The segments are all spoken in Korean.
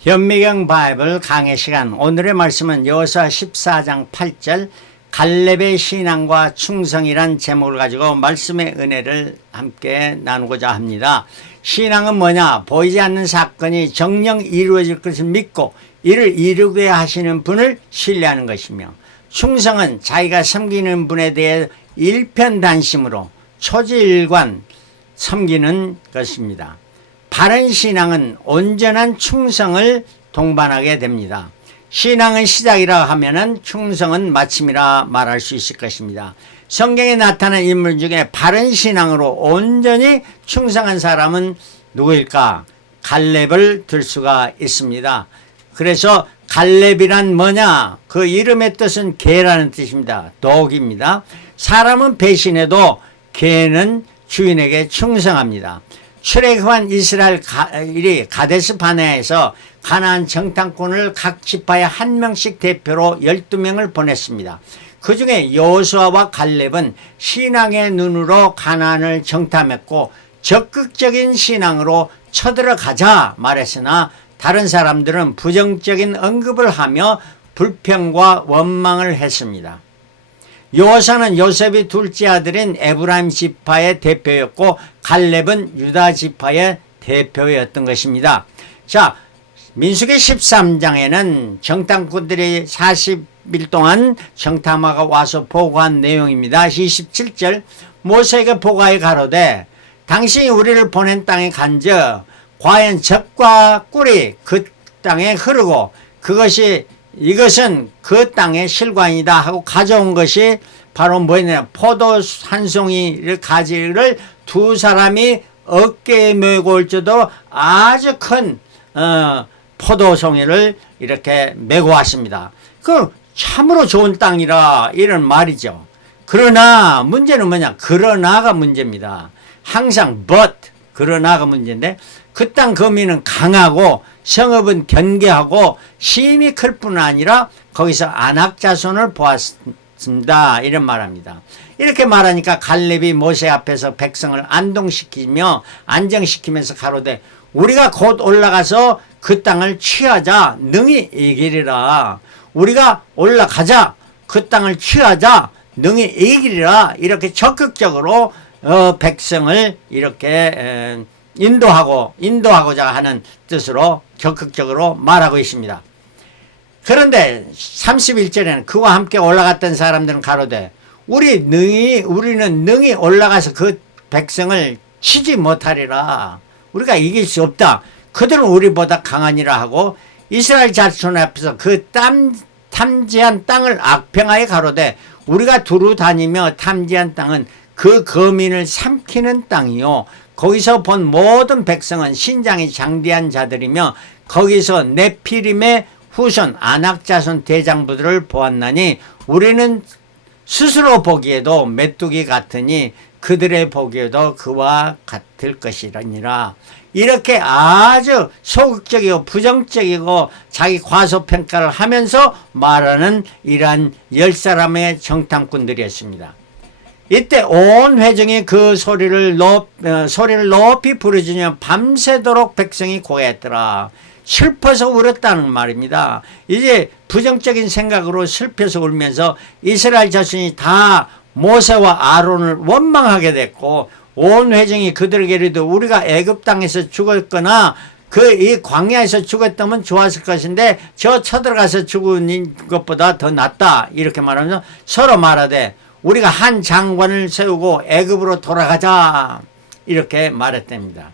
현미경 바이블 강해 시간, 오늘의 말씀은 여호수아 14장 8절 갈렙의 신앙과 충성이란 제목을 가지고 말씀의 은혜를 함께 나누고자 합니다. 신앙은 뭐냐? 보이지 않는 사건이 정녕 이루어질 것을 믿고 이를 이루게 하시는 분을 신뢰하는 것이며, 충성은 자기가 섬기는 분에 대해 일편단심으로 초지일관 섬기는 것입니다. 바른 신앙은 온전한 충성을 동반하게 됩니다. 신앙은 시작이라 하면은 충성은 마침이라 말할 수 있을 것입니다. 성경에 나타난 인물 중에 바른 신앙으로 온전히 충성한 사람은 누구일까? 갈렙을 들 수가 있습니다. 그래서 갈렙이란 뭐냐? 그 이름의 뜻은 개라는 뜻입니다. 독입니다. 사람은 배신해도 개는 주인에게 충성합니다. 출애굽한 이스라엘이 가데스 바네아에서 가나안 정탐꾼을 각 지파에 한 명씩 대표로 12명을 보냈습니다. 그 중에 여호수아와 갈렙은 신앙의 눈으로 가나안을 정탐했고 적극적인 신앙으로 쳐들어가자 말했으나, 다른 사람들은 부정적인 언급을 하며 불평과 원망을 했습니다. 여호수아는 요셉이 둘째 아들인 에브라임 지파의 대표였고 갈렙은 유다 지파의 대표였던 것입니다. 자, 민수기 13장에는 정탐꾼들이 40일 동안 정탐하고 와서 보고한 내용입니다. 27절 모세에게 보고하여 가로되 당신이 우리를 보낸 땅에 간즉 과연 젖과 꿀이 그 땅에 흐르고 이것은 그 땅의 실관이다 하고 가져온 것이 바로 뭐냐? 포도 한 송이를 가지를 두 사람이 어깨에 메고 올 정도로 아주 큰 포도송이를 이렇게 메고 왔습니다. 그 참으로 좋은 땅이라 이런 말이죠. 그러나 문제는 뭐냐? 그러나가 문제입니다. 항상 그러나가 문제인데, 그 땅 거민은 강하고 성읍은 견고하고 심히 클 뿐 아니라 거기서 안악 자손을 보았습니다. 이런 말합니다. 이렇게 말하니까 갈렙이 모세 앞에서 백성을 안정시키면서 가로되 우리가 곧 올라가서 그 땅을 취하자 능히 이기리라. 우리가 올라가자 그 땅을 취하자 능히 이기리라. 이렇게 적극적으로 백성을 이렇게 인도하고자 하는 뜻으로 적극적으로 말하고 있습니다. 그런데 31절에는 그와 함께 올라갔던 사람들은 가로되 우리는 능히 올라가서 그 백성을 치지 못하리라. 우리가 이길 수 없다. 그들은 우리보다 강하니라 하고 이스라엘 자손 앞에서 그 탐지한 땅을 악평하여 가로되 우리가 두루 다니며 탐지한 땅은 그 거민을 삼키는 땅이요 거기서 본 모든 백성은 신장이 장대한 자들이며 거기서 네피림의 후손 아낙자손 대장부들을 보았나니 우리는 스스로 보기에도 메뚜기 같으니 그들의 보기에도 그와 같을 것이라니라. 이렇게 아주 소극적이고 부정적이고 자기 과소평가를 하면서 말하는 이러한 10사람의 정탐꾼들이었습니다. 이때 온 회중이 그 소리를 높이 부르짖으며 밤새도록 백성이 고개했더라. 슬퍼서 울었다는 말입니다. 이제 부정적인 생각으로 슬퍼서 울면서 이스라엘 자손이 다 모세와 아론을 원망하게 됐고, 온 회중이 그들에게 이르되 우리가 애굽 땅에서 죽었거나 이 광야에서 죽었다면 좋았을 것인데 저 쳐들어가서 죽은 것보다 더 낫다. 이렇게 말하면서 서로 말하되 우리가 한 장관을 세우고 애굽으로 돌아가자. 이렇게 말했답니다.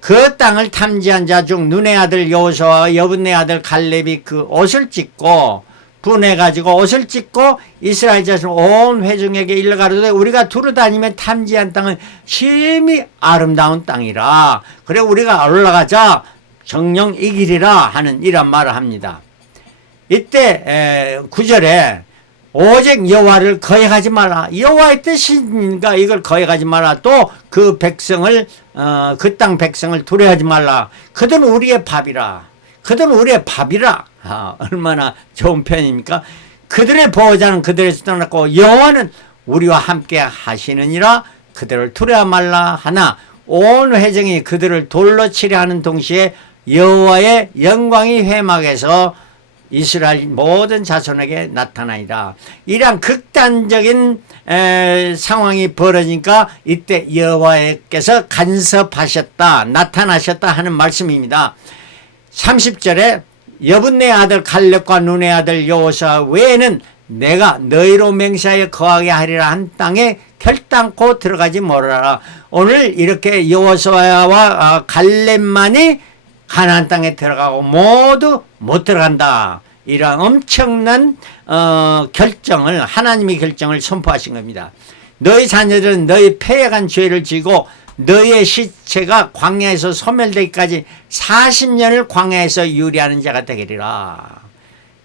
그 땅을 탐지한 자 중 눈의 아들 여호수아와 여분의 아들 갈렙이 그 옷을 찢고 분해가지고 옷을 찢고 이스라엘 자손 온 회중에게 일러 가로되 우리가 두루 다니며 탐지한 땅은 심히 아름다운 땅이라. 그래 우리가 올라가자 정녕 이기리라 하는 이런 말을 합니다. 이때 9절에 오직 여호와를 거역하지 말라. 여호와의 뜻이니까 이걸 거역하지 말라. 또 그 백성을 그 땅 백성을 두려워하지 말라. 그들은 우리의 밥이라. 얼마나 좋은 편입니까? 그들의 보호자는 그들에서 떠났고 여호와는 우리와 함께 하시느니라. 그들을 두려워 말라 하나 온 회중이 그들을 돌로 치려 하는 동시에 여호와의 영광이 회막에서 이스라엘 모든 자손에게 나타나이다. 이러한 극단적인 상황이 벌어지니까 이때 여호와께서 간섭하셨다, 나타나셨다 하는 말씀입니다. 30절에 여분네 아들 갈렙과 눈의 아들 여호수아 외에는 내가 너희로 맹세하여 거하게 하리라 한 땅에 결단코 들어가지 말아라. 오늘 이렇게 여호수아와 갈렙만이 가나안 땅에 들어가고 모두 못 들어간다. 이런 엄청난 결정을, 하나님의 결정을 선포하신 겁니다. 너희 자녀들은 너희 패해간 죄를 지고 너희의 시체가 광야에서 소멸되기까지 40년을 광야에서 유리하는 자가 되리라.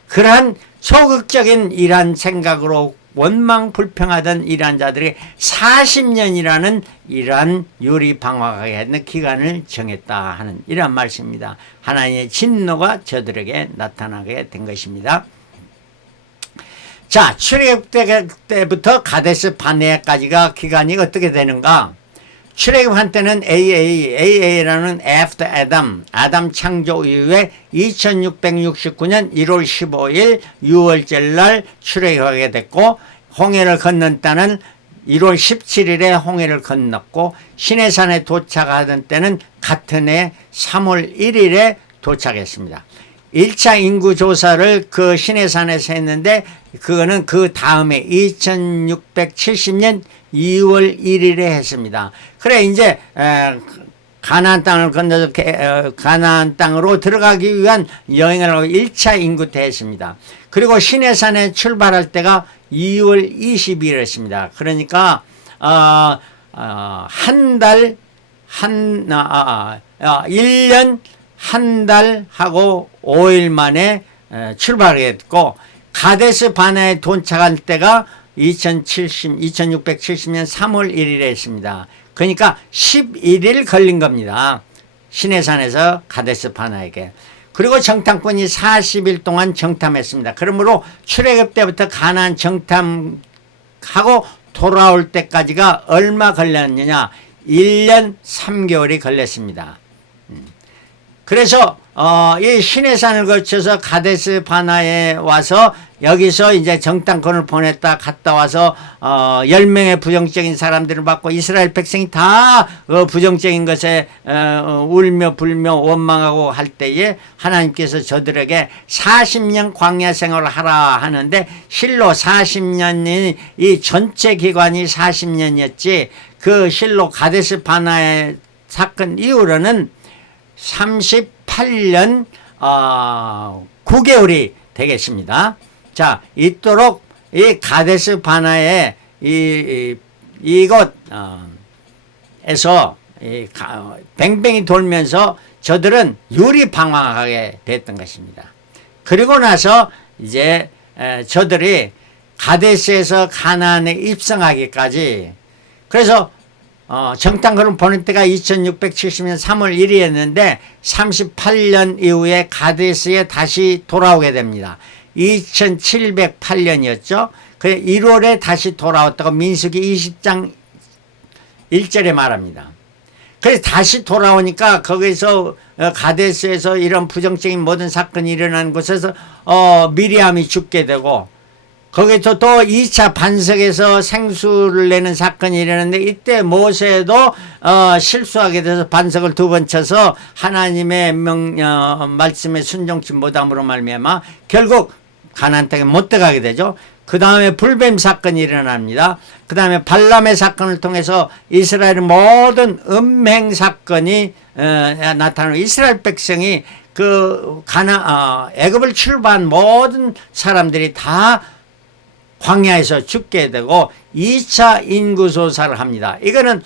그러한 소극적인 이러한 생각으로 원망 불평하던 이러한 자들이 40년이라는 이러한 유리방황하게 하는 기간을 정했다 하는 이러한 말씀입니다. 하나님의 진노가 저들에게 나타나게 된 것입니다. 자, 출애굽 때부터 가데스 바네아까지가 기간이 어떻게 되는가? 출애굽한 때는 AA라는 After Adam, 아담 창조 이후에 2669년 1월 15일 6월절 날 출애굽하게 됐고, 홍해를 건넌 때는 1월 17일에 홍해를 건넜고, 시내산에 도착하던 때는 같은 해 3월 1일에 도착했습니다. 1차 인구조사를 그 시내산에서 했는데 그거는 그 다음에 2670년 2월 1일에 했습니다. 그래 이제 가나안 땅을 건너서 가나안 땅으로 들어가기 위한 여행을 하고 1차 인구 때 했습니다. 그리고 시내산에 출발할 때가 2월 20일이었습니다. 그러니까 한 달, 1년 한 달하고 5일 만에 출발했고, 가데스 바네아에 도착할 때가 2670년 3월 1일에 했습니다. 그러니까 11일 걸린 겁니다. 시내산에서 가데스 바네아에게. 그리고 정탐꾼이 40일 동안 정탐했습니다. 그러므로 출애굽 때부터 가나안 정탐하고 돌아올 때까지가 얼마 걸렸느냐? 1년 3개월이 걸렸습니다. 그래서 이 시내산을 거쳐서 가데스 바네아에 와서 여기서 이제 정탐꾼을 보냈다 갔다 와서 10명의 부정적인 사람들을 받고 이스라엘 백성이 다 부정적인 것에 울며 불며 원망하고 할 때에 하나님께서 저들에게 40년 광야 생활을 하라 하는데, 실로 40년이 이 전체 기간이 40년이었지 그 실로 가데스 바네아 사건 이후로는 38년 9개월이 되겠습니다. 자, 이토록 이 가데스 바네아의 이곳에서 뱅뱅이 돌면서 저들은 유리방황하게 됐던 것입니다. 그리고 나서 이제 저들이 가데스에서 가나안에 입성하기까지, 그래서 정탐꾼을 보낼 때가 2670년 3월 1일이었는데 38년 이후에 가데스에 다시 돌아오게 됩니다. 2708년이었죠. 그 1월에 다시 돌아왔다고 민수기 20장 1절에 말합니다. 그래서 다시 돌아오니까 거기서 가데스에서 이런 부정적인 모든 사건이 일어난 곳에서 미리암이 죽게 되고, 거기서 또 2차 반석에서 생수를 내는 사건이 일어났는데 이때 모세도 실수하게 돼서 반석을 2번 쳐서 하나님의 말씀에 순종치 못함으로 말미암아 결국 가나안 땅에 못 들어가게 되죠. 그 다음에 불뱀 사건이 일어납니다. 그 다음에 발람의 사건을 통해서 이스라엘의 모든 음행 사건이 나타나고, 이스라엘 백성이 그 애굽을 출발한 모든 사람들이 다 광야에서 죽게 되고 2차 인구조사를 합니다. 이거는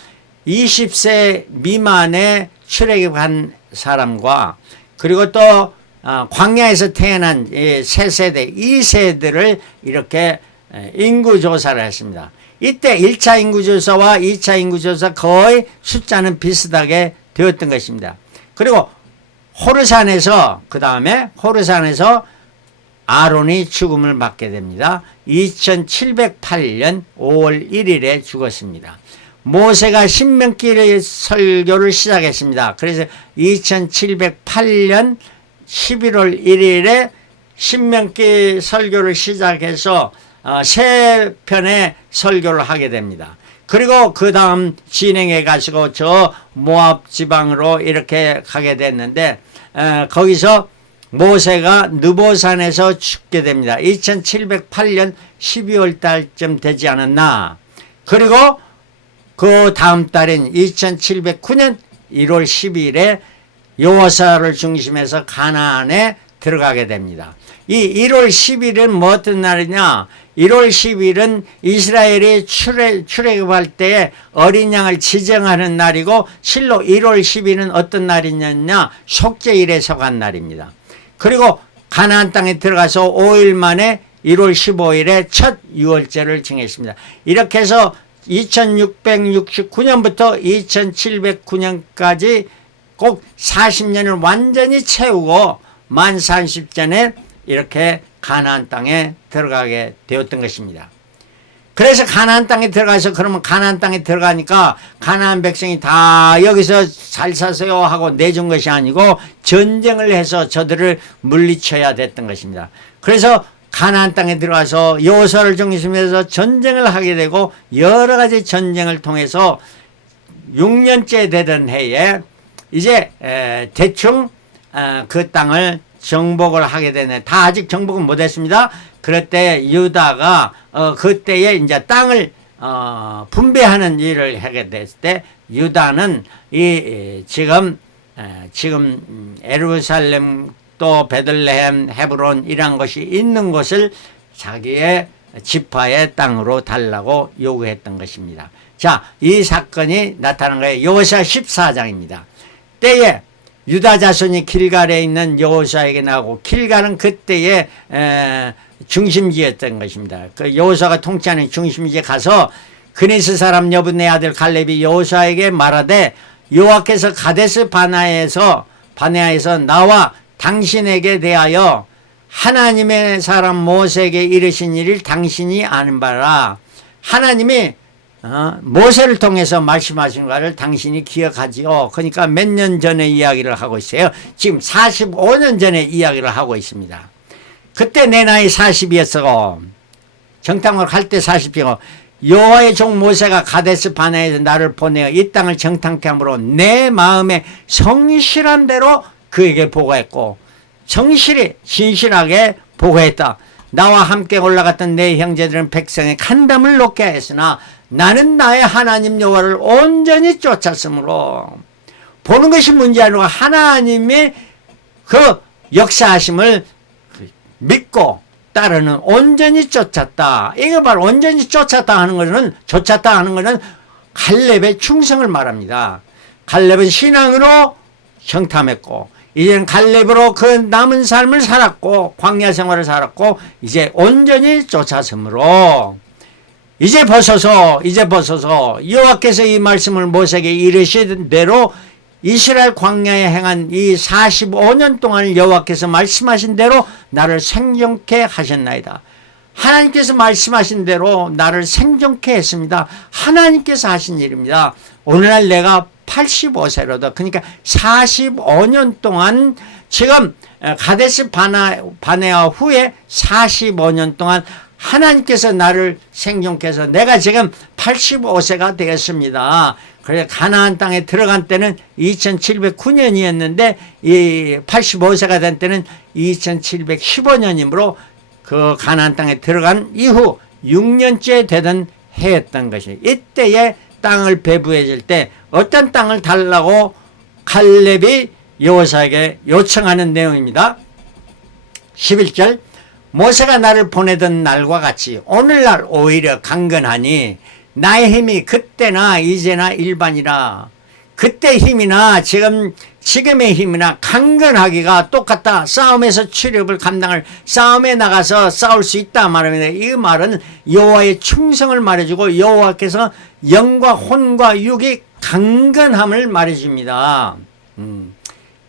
20세 미만의 출애굽한 사람과 그리고 또 광야에서 태어난 세 세대, 2세들을 이렇게 인구조사를 했습니다. 이때 1차 인구조사와 2차 인구조사 거의 숫자는 비슷하게 되었던 것입니다. 그리고 호르산에서, 그 다음에 호르산에서 아론이 죽음을 맞게 됩니다. 2708년 5월 1일에 죽었습니다. 모세가 신명기 설교를 시작했습니다. 그래서 2708년 11월 1일에 신명기 설교를 시작해서 세 편의 설교를 하게 됩니다. 그리고 그 다음 진행해 가시고 저 모압 지방으로 이렇게 가게 됐는데 거기서 모세가 느보산에서 죽게 됩니다. 2708년 12월 달쯤 되지 않았나. 그리고 그 다음 달인 2709년 1월 10일에 여호사를 중심해서 가나안에 들어가게 됩니다. 이 1월 10일은 뭐 어떤 날이냐? 1월 10일은 이스라엘이 출애굽할 때 어린 양을 지정하는 날이고 실로 1월 10일은 어떤 날이냐? 속죄일에 속한 날입니다. 그리고 가나안 땅에 들어가서 5일 만에 1월 15일에 첫 유월절을 정했습니다. 이렇게 해서 2669년부터 2709년까지 꼭 40년을 완전히 채우고 만 40전에 이렇게 가나안 땅에 들어가게 되었던 것입니다. 그래서 가나안 땅에 들어가서 그러면 가나안 땅에 들어가니까 가나안 백성이 다 여기서 잘 사세요 하고 내준 것이 아니고 전쟁을 해서 저들을 물리쳐야 됐던 것입니다. 그래서 가나안 땅에 들어가서 여호수아를 중심해서 전쟁을 하게 되고 여러 가지 전쟁을 통해서 6년째 되던 해에 이제 대충 그 땅을 정복을 하게 되네. 다 아직 정복은 못했습니다. 그럴 때 유다가 그때에 이제 땅을 분배하는 일을 하게 됐을 때 유다는 이 지금 예루살렘 또 베들레헴, 헤브론 이런 것이 있는 곳을 자기의 지파의 땅으로 달라고 요구했던 것입니다. 자, 이 사건이 나타난 거예요. 여호수아 14장입니다. 때에 유다 자손이 길갈에 있는 여호수아에게 나오고 길갈은 그때의 중심지였던 것입니다. 그 여호수아가 통치하는 중심지에 가서 그니스 사람 여분의 아들 갈렙이 여호수아에게 말하되 여호와께서 가데스 바네아에서 나와 당신에게 대하여 하나님의 사람 모세에게 이르신 일을 당신이 아는 바라. 하나님이 모세를 통해서 말씀하신 것을 당신이 기억하지요. 그러니까 몇 년 전의 이야기를 하고 있어요. 지금 45년 전의 이야기를 하고 있습니다. 그때 내 나이 40이었어. 정탐을 갈 때 40이고 여호와의 종 모세가 가데스 바네아에서 나를 보내어 이 땅을 정탐케 함으로 내 마음에 성실한 대로 그에게 보고했고 성실히 신실하게 보고했다. 나와 함께 올라갔던 내 형제들은 백성의 간담을 놓게 했으나 나는 나의 하나님 여호와를 온전히 쫓았으므로 보는 것이 문제 아니고 하나님의 그 역사하심을 믿고 따르는 온전히 쫓았다. 이게 바로 온전히 쫓았다 하는 것은 갈렙의 충성을 말합니다. 갈렙은 신앙으로 정탐했고 이제는 갈렙으로 그 남은 삶을 살았고 광야 생활을 살았고 이제 온전히 쫓았으므로 이제 벗어서 여호와께서 이 말씀을 모세에게 이르신 대로 이스라엘 광야에 행한 이 45년 동안 여호와께서 말씀하신 대로 나를 생존케 하셨나이다. 하나님께서 말씀하신 대로 나를 생존케 했습니다. 하나님께서 하신 일입니다. 오늘날 내가 85세로다. 그러니까 45년 동안 지금 가데스 바네아 후에 45년 동안 하나님께서 나를 생존케 해서 내가 지금 85세가 되었습니다. 그래서 가나안 땅에 들어간 때는 2709년이었는데 이 85세가 된 때는 2715년이므로 그 가나안 땅에 들어간 이후 6년째 되던 해였던 것이 이때에 땅을 배부해 줄 때 어떤 땅을 달라고 갈렙이 여호수아에게 요청하는 내용입니다. 11절 모세가 나를 보내던 날과 같이 오늘날 오히려 강건하니 나의 힘이 그때나 이제나 일반이라. 그때 힘이나 지금의 힘이나 강건하기가 똑같다. 싸움에서 출입을 감당할 싸움에 나가서 싸울 수 있다 말합니다. 이 말은 여호와의 충성을 말해주고 여호와께서 영과 혼과 육이 강건함을 말해줍니다.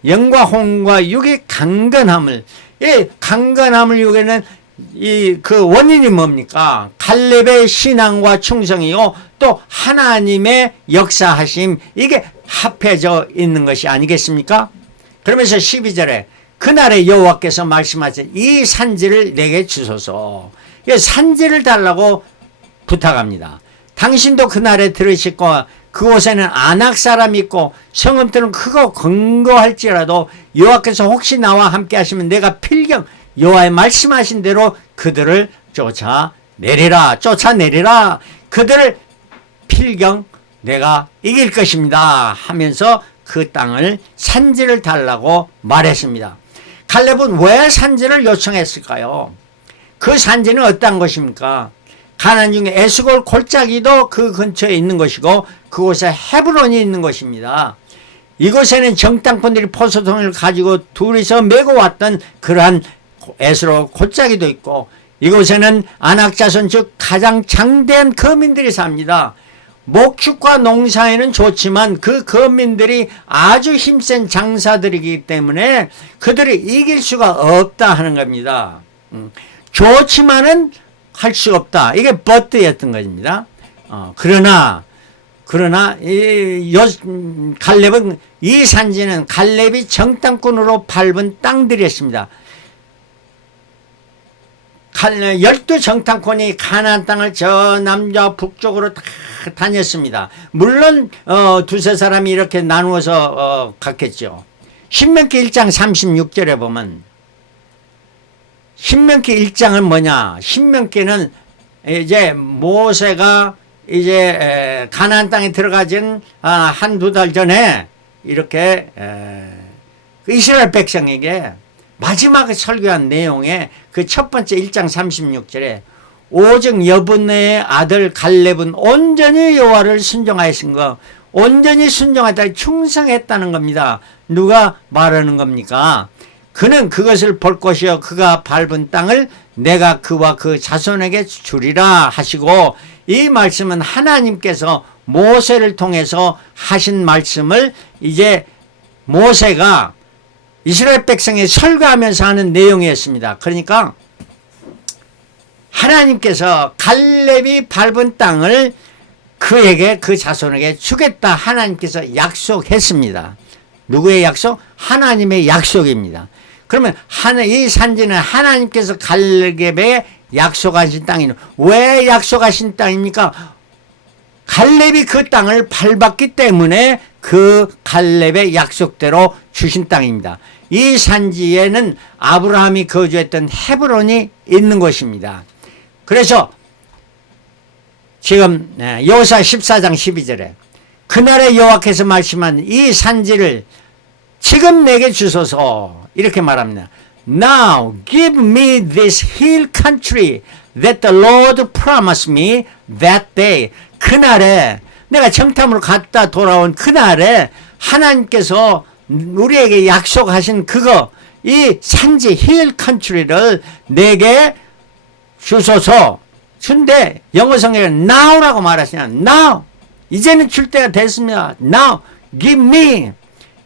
영과 혼과 육이 강건함을 이 강건함을 육에는 그 원인이 뭡니까? 갈렙의 신앙과 충성이요, 또 하나님의 역사하심, 이게 합해져 있는 것이 아니겠습니까? 그러면서 12절에 그날에 여호와께서 말씀하신 이 산지를 내게 주소서. 산지를 달라고 부탁합니다. 당신도 그날에 들으실 거, 그곳에는 아낙 사람이 있고 성읍들은 크고 근거할지라도 여호와께서 혹시 나와 함께 하시면 내가 필경 여호와의 말씀하신 대로 그들을 쫓아내리라. 그들을 필경 내가 이길 것입니다 하면서 그 땅을 산지를 달라고 말했습니다. 갈렙은 왜 산지를 요청했을까요? 그 산지는 어떤 것입니까? 가나안 중에 에스골 골짜기도 그 근처에 있는 것이고 그곳에 헤브론이 있는 것입니다. 이곳에는 정탐꾼들이 포도송이를 가지고 둘이서 메고 왔던 그러한 에스골 골짜기도 있고, 이곳에는 아낙 자손 즉 가장 장대한 거민들이 삽니다. 목축과 농사에는 좋지만 그 거민들이 아주 힘센 장사들이기 때문에 그들이 이길 수가 없다 하는 겁니다. 좋지만은 할 수 없다. 이게 버트였던 것입니다. 그러나 갈렙은 이 산지는 갈렙이 정탐꾼으로 밟은 땅들이었습니다. 12 정탐꾼이 가나안 땅을 저 남자 북쪽으로 다 다녔습니다. 물론 두세 사람이 이렇게 나누어서 갔겠죠. 신명기 1장 36절에 보면, 신명기 1장은 뭐냐? 신명기는 이제 모세가 이제 가나안 땅에 들어가진 한두 달 전에 이렇게 이스라엘 백성에게 마지막에 설교한 내용에 그 첫 번째 1장 36절에 오직 여분의 아들 갈렙은 온전히 여호와를 순종하신 거, 온전히 순종하다 충성했다는 겁니다. 누가 말하는 겁니까? 그는 그것을 볼 것이요 그가 밟은 땅을 내가 그와 그 자손에게 주리라 하시고, 이 말씀은 하나님께서 모세를 통해서 하신 말씀을 이제 모세가 이스라엘 백성에 설교하면서 하는 내용이었습니다. 그러니까 하나님께서 갈렙이 밟은 땅을 그에게 그 자손에게 주겠다 하나님께서 약속했습니다. 누구의 약속? 하나님의 약속입니다. 그러면 이 산지는 하나님께서 갈렙에 약속하신 땅이는 왜 약속하신 땅입니까? 갈렙이 그 땅을 밟았기 때문에 그 갈렙의 약속대로 주신 땅입니다. 이 산지에는 아브라함이 거주했던 헤브론이 있는 곳입니다. 그래서 지금 여호수아 14장 12절에 그날에 여호와께서 말씀한 이 산지를 지금 내게 주소서 이렇게 말합니다. Now give me this hill country that the Lord promised me that day. 그날에 내가 정탐으로 갔다 돌아온 그날에 하나님께서 우리에게 약속하신 그거, 이 산지 힐 컨트리를 내게 주소서. 준대 영어 성경에 now라고 말하시냐. now. 이제는 줄 때가 됐습니다. now. give me.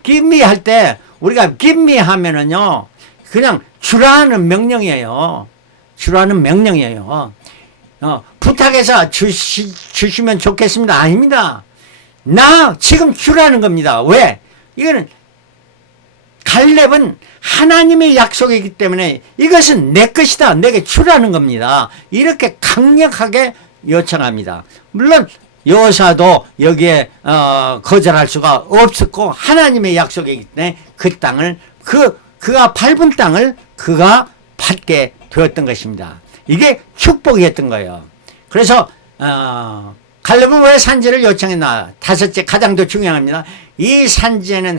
give me 할 때 우리가 give me 하면은요 그냥 주라는 명령이에요. 주라는 명령이에요. 부탁해서 주시면 좋겠습니다. 아닙니다. 나 지금 주라는 겁니다. 왜? 이거는 갈렙은 하나님의 약속이기 때문에 이것은 내 것이다. 내게 주라는 겁니다. 이렇게 강력하게 요청합니다. 물론 여호수아도 여기에 거절할 수가 없었고 하나님의 약속이기 때문에 그 땅을 그가 밟은 땅을 그가 받게 되었던 것입니다. 이게 축복이었던 거예요. 그래서 갈렙은 왜 산지를 요청했나? 다섯째, 가장 더 중요합니다. 이 산지에는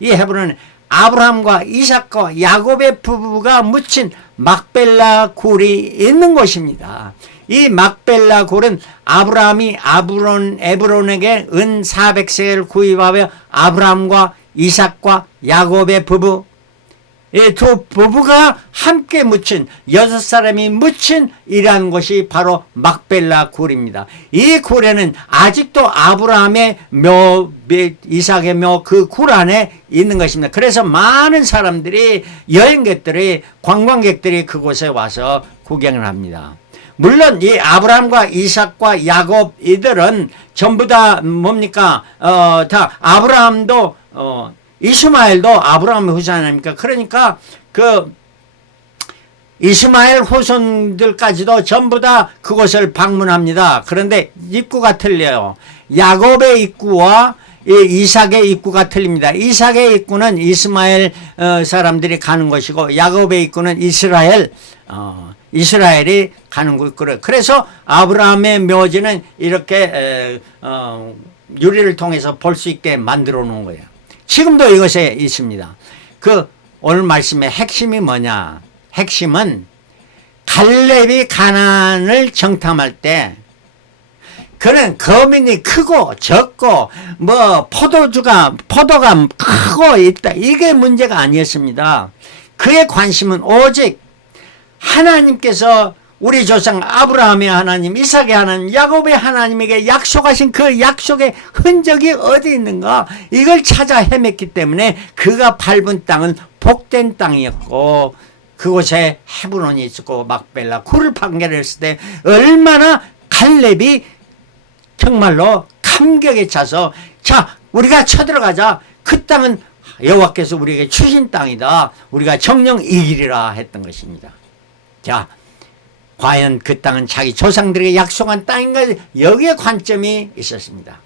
이 헤브론은 아브라함과 이삭과 야곱의 부부가 묻힌 막벨라 굴이 있는 곳입니다. 이 막벨라 굴은 아브라함이 에브론에게 은 400세겔을 구입하여 아브라함과 이삭과 야곱의 부부, 이 두 부부가 함께 묻힌 6사람이 묻힌 이라는 곳이 바로 막벨라 굴입니다. 이 굴에는 아직도 아브라함의 묘, 이삭의 묘 그 굴 안에 있는 것입니다. 그래서 많은 사람들이 여행객들이 관광객들이 그곳에 와서 구경을 합니다. 물론 이 아브라함과 이삭과 야곱 이들은 전부 다 뭡니까? 다 아브라함도 이스마엘도 아브라함의 후손 아닙니까? 그러니까 그 이스마엘 후손들까지도 전부 다 그곳을 방문합니다. 그런데 입구가 틀려요. 야곱의 입구와 이삭의 입구가 틀립니다. 이삭의 입구는 이스마엘 사람들이 가는 것이고 야곱의 입구는 이스라엘이 가는 곳이고요. 그래서 아브라함의 묘지는 이렇게 유리를 통해서 볼 수 있게 만들어 놓은 거예요. 지금도 이것에 있습니다. 그 오늘 말씀의 핵심이 뭐냐? 핵심은 갈렙이 가나안을 정탐할 때 그는 거민이 크고 적고 뭐 포도가 크고 있다. 이게 문제가 아니었습니다. 그의 관심은 오직 하나님께서 우리 조상 아브라함의 하나님, 이삭의 하나님, 야곱의 하나님에게 약속하신 그 약속의 흔적이 어디 있는가? 이걸 찾아 헤맸기 때문에 그가 밟은 땅은 복된 땅이었고 그곳에 헤브론이 있었고 막벨라 굴을 판결했을 때 얼마나 갈렙이 정말로 감격에 차서 자 우리가 쳐들어가자. 그 땅은 여호와께서 우리에게 주신 땅이다. 우리가 정령 이기리라 했던 것입니다. 자 과연 그 땅은 자기 조상들에게 약속한 땅인가? 여기에 관점이 있었습니다.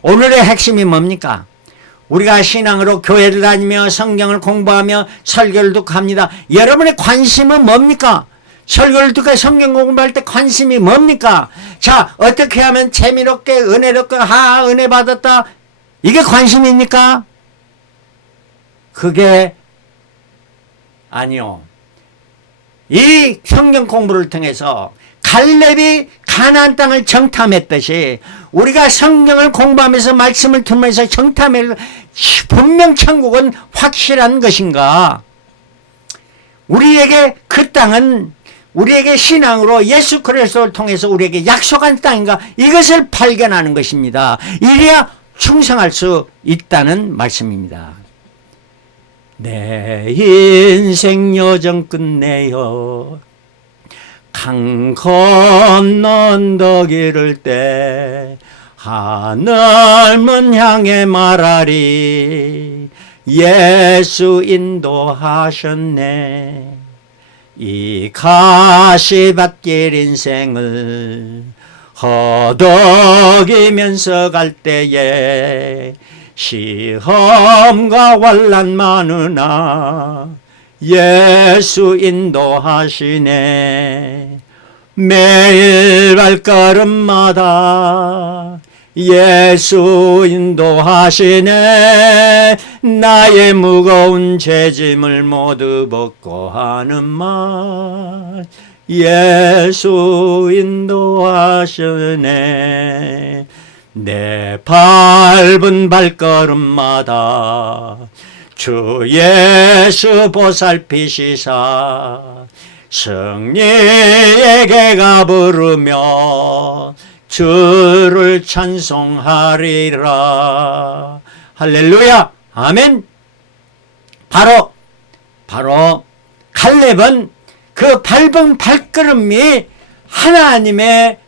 오늘의 핵심이 뭡니까? 우리가 신앙으로 교회를 다니며 성경을 공부하며 설교를 듣고 합니다. 여러분의 관심은 뭡니까? 설교를 듣고 성경 공부할 때 관심이 뭡니까? 자 어떻게 하면 재미롭게 은혜롭게 은혜 받았다. 이게 관심입니까? 그게 아니요. 이 성경 공부를 통해서 갈렙이 가나안 땅을 정탐했듯이 우리가 성경을 공부하면서 말씀을 들으면서 정탐해 분명 천국은 확실한 것인가? 우리에게 그 땅은 우리에게 신앙으로 예수 그리스도를 통해서 우리에게 약속한 땅인가? 이것을 발견하는 것입니다. 이래야 충성할 수 있다는 말씀입니다. 내 인생 여정 끝내어 강 건너 언덕 이를 때 하늘문 향해 말하리 예수 인도하셨네. 이 가시밭길 인생을 허덕이면서 갈 때에 시험과 환난 많으나 예수 인도하시네. 매일 발걸음마다 예수 인도하시네. 나의 무거운 죄짐을 모두 벗고 하는 말 예수 인도하시네. 내 밟은 발걸음마다 주 예수 보살피시사 승리에게 가부르며 주를 찬송하리라. 할렐루야. 아멘. 바로 갈렙은 그 밟은 발걸음이 하나님의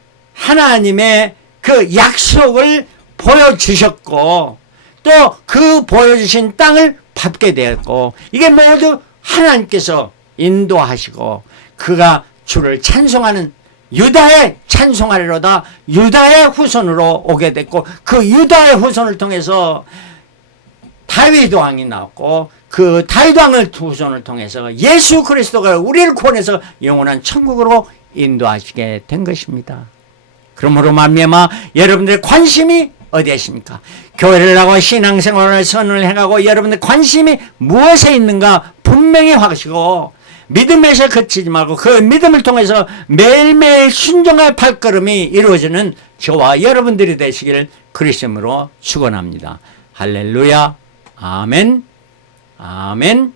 그 약속을 보여주셨고 또 그 보여주신 땅을 밟게 되었고 이게 모두 하나님께서 인도하시고 그가 주를 찬송하는 유다의 찬송하리로다 유다의 후손으로 오게 됐고 그 유다의 후손을 통해서 다윗 왕이 나왔고 그 다윗 왕의 후손을 통해서 예수 그리스도가 우리를 구원해서 영원한 천국으로 인도하시게 된 것입니다. 그러므로 말미암아 여러분들의 관심이 어디에 있습니까? 교회를 나고 신앙생활을 선을 해가고 여러분들 관심이 무엇에 있는가 분명히 하시고 믿음에서 그치지 말고 그 믿음을 통해서 매일매일 순종의 발걸음이 이루어지는 저와 여러분들이 되시기를 그리스도로 축원합니다. 할렐루야. 아멘. 아멘.